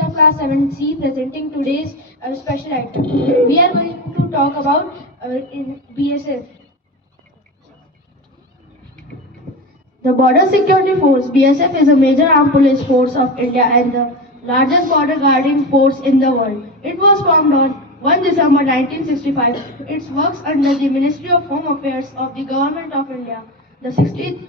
of class 7C presenting today's special item. We are going to talk about in BSF. The Border Security Force, BSF, is a major armed police force of India and the largest border guarding force in the world. It was formed on 1 December 1965. It works under the Ministry of Home Affairs of the Government of India. The 60th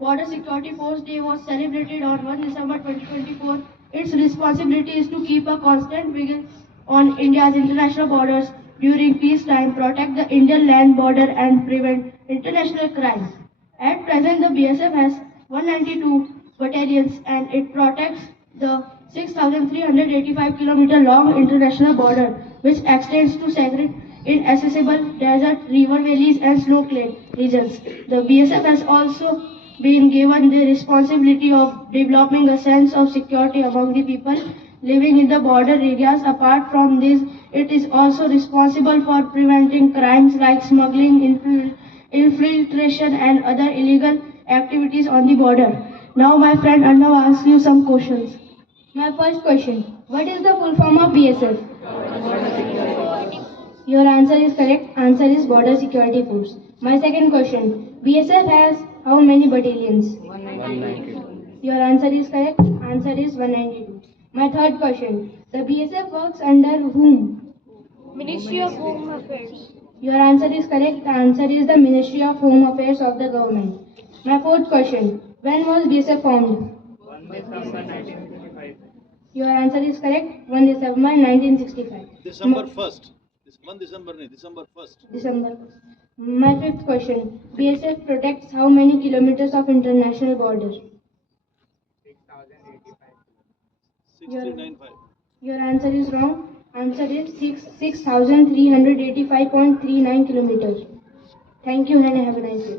Border Security Force Day was celebrated on 1 December 2024. Its responsibility is to keep a constant vigil on India's international borders during peacetime, protect the Indian land border and prevent international crimes. At present, the BSF has 192 battalions and it protects the 6,385 km long international border, which extends to sacred, inaccessible desert, river valleys and snow-clad regions. The BSF has also been given the responsibility of developing a sense of security among the people living in the border areas. Apart from this, it is also responsible for preventing crimes like smuggling, infiltration and other illegal activities on the border. Now my friend ARNAV asks you some questions. My first question, what is the full form of BSF? Your answer is correct. Answer is Border Security Force. My second question, BSF has how many battalions? 192. Your answer is correct. Answer is 192. My third question, the BSF works under whom? Ministry of Home Affairs. Your answer is correct. The answer is the Ministry of Home Affairs of the government. My fourth question, when was BSF formed? 1 December 1965. Your answer is correct. 1 December 1965. December 1st. 1 December, no, December 1st. December. My fifth question, BSF protects how many kilometers of international border? 6395. Your answer is wrong. Answer is 6,385.39 kilometers. Thank you and have a nice day.